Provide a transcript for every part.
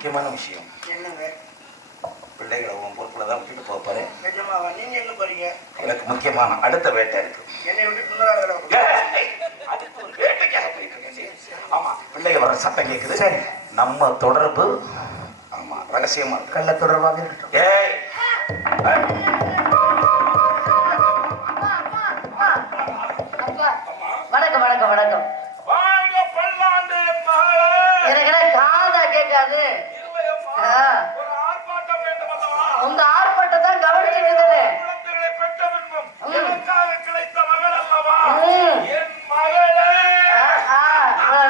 முக்கியமான விஷயம். என்னங்க? பிள்ளைகளை உன் பொறுப்புல தான் விட்டுட்டு போப்பாரு. நிஜமாவா? நீங்க எங்க போறீங்க? எனக்கு முக்கியமான அடுத்த வேட்டை இருக்கு. என்னை விட்டு முன்னாடி அதுக்கு ஒரு வேட்டைக்காக போயிட்டு இருக்கேன். ஆமா, பிள்ளைங்க வர சத்தம் கேட்குது. சரி, நம்ம தொடர்பு ஆமா ரகசியமா கள்ள தொடர்பாக இருக்கட்டும். ஏய் வணக்கம் வணக்கம் வணக்கம். எனக்கு காதா கேட்காது. உங்க ஆர்ப்பாட்டம் தான் கவனிச்சுட்டு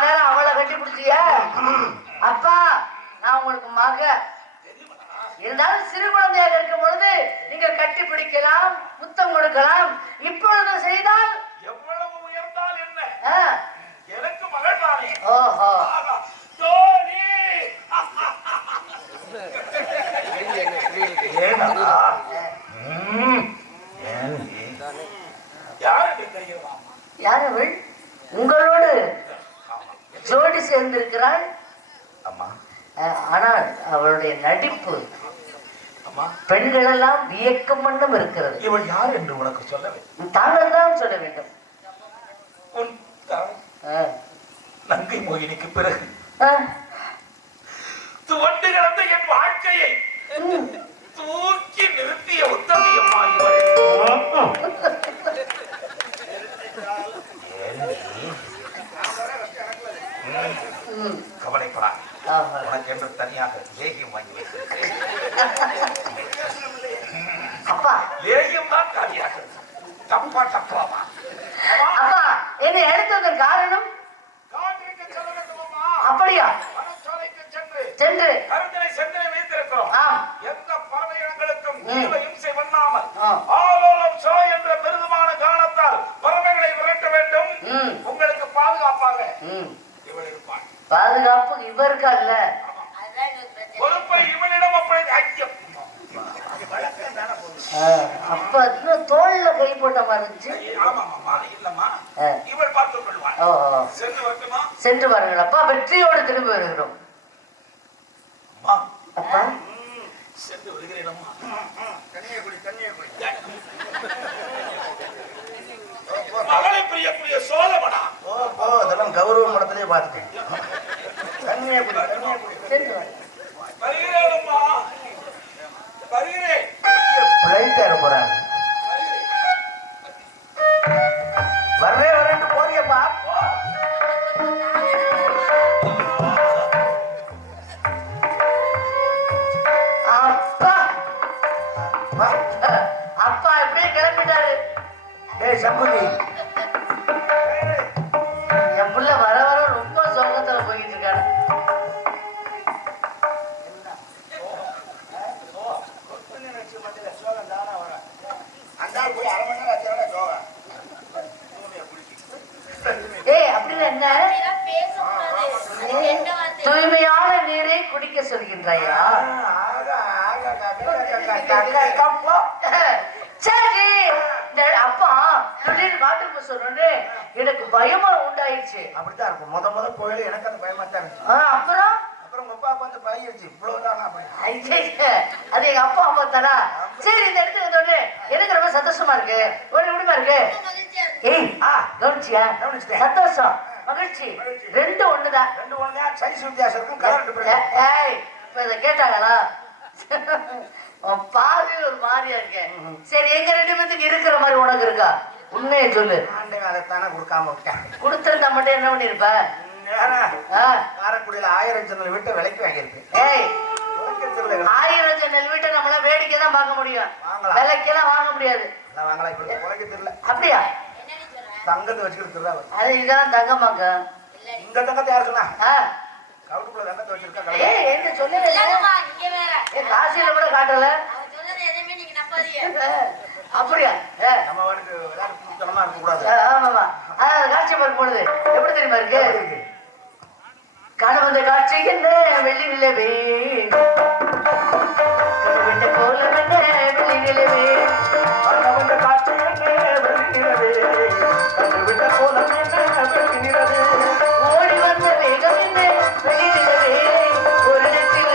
நேரம் அவளை கட்டி பிடிச்சிய அப்பா. நான் உங்களுக்கு மக இருந்தாலும் சிறு குழந்தையாக இருக்கும் பொழுது நீங்க கட்டி பிடிக்கலாம், முத்தம் கொடுக்கலாம். இப்பொழுது செய்தால் எவ்வளவு உயர்ந்தால் என்ன? எனக்கு மகள் தானே. ஓஹோ, யார் அவள்? உங்களோடு ஜோடி சேர்ந்திருக்கிறாள். ஆனால் அவளுடைய நடிப்பு பெண்கள் எல்லாம் வியக்கம் மண்ணும் இருக்கிறது. இவள் யார் என்று உனக்கு சொல்ல வேண்டும். தாங்கள் தான் சொல்ல வேண்டும். நங்கை மோகினிக்கு பிறகு துவண்டு கிடந்த என் வாழ்க்கையை தூக்கி நிறுத்திய உத்தமியம்மா இவள். கவலைப்படா, உனக்கு என்று தனியாக லேகியம் வாங்கி வைத்திருக்கிறேன். அப்பா, லேகியம் தான் காலியாக தப்பா தப்பாமா. அப்பா, என்னை எடுத்ததன் காரணம் அப்படியா? சென்று சென்று வைத்திருக்கிறோம். எந்த பறவை இனங்களுக்கும் இம்சை பண்ணாமல் ஆலோலம் சோ என்ற மிருதுமான காரணத்தால் பறவைகளை விரட்ட வேண்டும். உங்களுக்கு பாதுகாப்பாக இவள் இருப்பாள். பாதுகாப்பு இவருக்கு அல்ல, பொறுப்பை இவளிடம் அப்படி ஐக்கியம். அப்ப இன்னும் தோல்ல கை போட்ட மாதிரி இருந்துச்சு. இல்லம்மா, இவள் பார்த்துக் கொள்வாள். சென்று வரட்டுமா? சென்று வாருங்கள் அப்பா, வெற்றியோடு திரும்பி வருகிறோம். அப்பா, சென்று வருகிறேன். மகளை பிரியக்கூடிய சோழமடா. அதெல்லாம் கௌரவ படத்திலே பார்த்துட்டேன். வருகிறேன்மா, வருகிறேன். பிளைட் ஏற போறாங்க. வரவே வரேன்னு போறியப்பா. அப்பா அப்பா எப்படியே கிளம்பிட்டாரு. ஏய் சம்புதி, என் புள்ள வர வர ரொம்ப சொர்க்கத்துல போயிட்டு இருக்காரு. ஏய், அப்படின்னு என்ன? தூய்மையான நீரை குடிக்க சொல்கின்றாயா? சரி, அப்பா திடீர்னு காட்டுக்கு சொல்றேன், எனக்கு பயமா உண்டாயிடுச்சு. அப்படித்தான் இருக்கும். முத கோயில் எனக்கு அந்த பயமா தான் இருந்துச்சு. அப்புறம் உங்க அப்பா வந்து பழகிடுச்சு. இவ்வளவுதான் அது எங்க அப்பா அம்மா தானா? சரி, இந்த இடத்துக்கு வந்தோடனே எனக்கு ரொம்ப சந்தோஷமா இருக்கு. ஒரு எப்படிமா இருக்கு? ஏய், கவனிச்சியா? சந்தோஷம், மகிழ்ச்சி ரெண்டு ஒண்ணுதான். சைஸ் வித்தியாசம் இருக்கும், கலர். ஏய், இப்ப இதை கேட்டாங்களா? பாதி ஒரு மாதிரியா இருக்கேன். சரி, எங்க ரெண்டு பேத்துக்கு இருக்கிற மாதிரி உனக்கு இருக்கா? உண்மையை சொல்லு. அதைத்தானே கொடுக்காம விட்டேன். கொடுத்திருந்தா மட்டும் என்ன பண்ணிருப்ப? காரைக்குடியில 1000 ஜன்னல் வீட்டை விலைக்கு வாங்கியிருக்கு. ஏய், 1000 ஜன்னல் வீட்டை நம்மள வேடிக்கை தான் பார்க்க முடியும், விலைக்கெல்லாம் வாங்க முடியாது. அப்படியா? தங்கத்தை வச்சுக்கிட்டு அது இதெல்லாம் தங்கமாங்க. இந்த தங்கத்தை யாரு சொன்னா? கவுட்டுக்குள்ள தங்கத்தை வச்சிருக்கா. என்ன சொல்லல, காசியில கூட காட்டல. அப்படியா? நம்ம வீட்டுக்கு சுத்தமா இருக்க கூடாது. ஆமாமா, காட்சி பார்க்கும் பொழுது எப்படி தெரியுமா இருக்கு? காண வந்த காட்சி என்ன வெள்ளி நிலவே, போல வெள்ளி நிலவே, காண வந்த காட்சி என்ன வெள்ளி நிலவே, கண்டுவிட்ட கோலம் என்ன வெள்ளி நிலவே, ஓடி வந்த வேகம் என்ன வெள்ளி நிலவே, ஒரு நெற்றில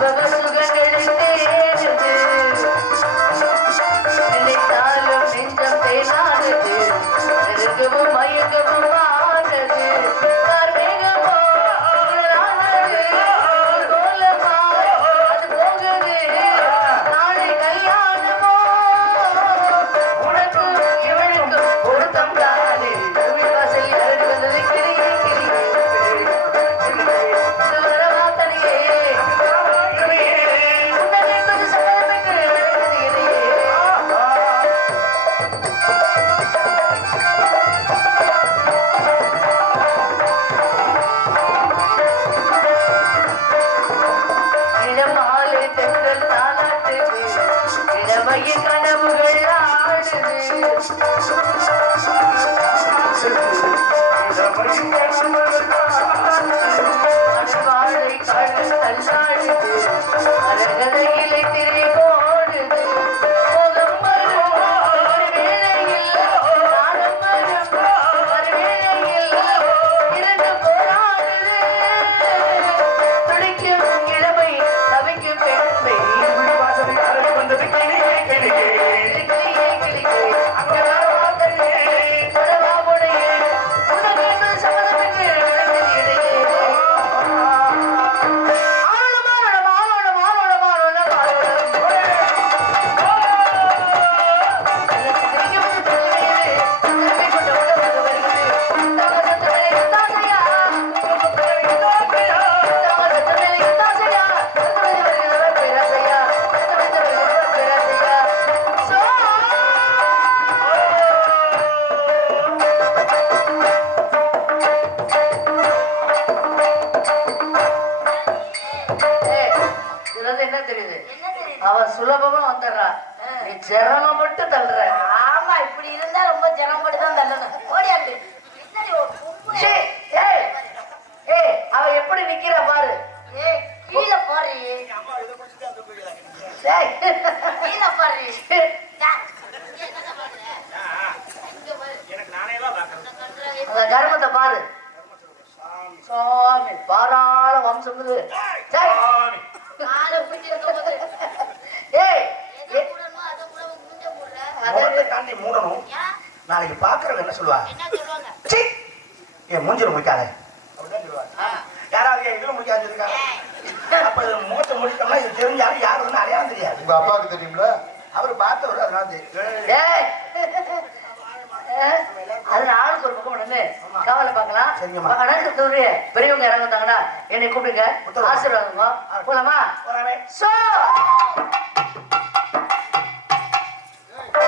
ஞாபக சுகங்களை தேடுது நினைத்தாலும் நெஞ்சம் தேனானது நெருங்கவும் மயங்கவும் ஆனது கார்மேகமோ ஆனது கோலமாய் அது போகுது நாளை கல்யாணமோ உனக்கு இவனுக்கு பொருத்தம் தானே கோவில் வாசல் அருகி வந்தது கிளியே கிளியே வரவாத்தனையே உன்னை என்பது சகலமென்று விளங்குது இதையே இளமாலை தென்றல் தாலாட்டுது இளமையின் கனவுகள் ஆடுது அன்பாளை காடு தள்ளாடுது அரகதையிலை திரை போடுது முகம் வரும் ஒரு வேளையில் நாடம் வரும் ஒரு வேளையில் இருந்து போராடுது துடிக்கும் இளமை தவிக்கும் பெண்மை கிளியே கிளியே அங்கே வார்த்தையே தொடவா உடைய உனக்கு என்பது சம்மதம் என்று விளங்குது இடையே ஆரோடம் ஆரோடம் ஆரோடம் ஆரோடம் ஆரோடம் ஆரோடம் எனக்கு தெரியும் சொல்லுவே திருப்பி கொண்டு உடம்புக்கு வருகிறது தாமசத்தமிழை தாசையா தாமசத்தமிழை தாசையா தமிழ் வருகிறவர் பேராசையா தமிழ் வருகிறவர் பேராசையா இதுல என்ன தெரியுது அவ சுலபமா வந்துடுறா நீ சிரமப்பட்டு தள்ளுற ஆமா இப்படி இருந்தா ரொம்ப ஜனப்பட்டு தான் தள்ளணும் ஓடியாண்டு பின்னாடி ஒரு கும்பு. சீ, ஏய், ஏய், அவ எப்படி நிக்கிறா பாரு ஏய் கீழே பாரு ஏய், கீழே பாரு டா. இங்க பாரு. எனக்கு நானே தான் பார்க்கறேன். இந்த கன்றாவே அந்த கர்மத்தை பாரு சாமி பாராள வம்சம் இது. சரி. காலை பிடிச்சி இருக்கும்போது ஏய், எதை போடணுமோ அதை கூட முஞ்ச போடுற. முகத்தை தாண்டி மூடணும். ஏன்? நாளைக்கு பாக்குறவங்க என்ன சொல்லுவா? என்ன சொல்லுவாங்க? சீ, என் மூஞ்சில முடிக்காத அப்படிதான் சொல்லுவா. யாராவது என் இதுல முடிக்காது சொல்லிருக்காங்க. அப்ப இது முகத்தை முடிக்கணும்னா இது தெரிஞ்சாலும் யாரு வந்து அடையாளம் தெரியாது. உங்க அப்பாவுக்கு தெரியுங்களா? அவரு பார்த்தவரு அதனால தெரியும். ஏய். அது ஆளுக்கு ஒரு பக்கம் உடனே காவலை பார்க்கலாம். சரிங்கம்மா. கணக்கு தூரி பெரியவங்க இறங்குத்தாங்கன்னா என்னை கூப்பிடுங்க உத்தரவு. ஆசீர்வாதம் போலாமா? போறாமே. சோ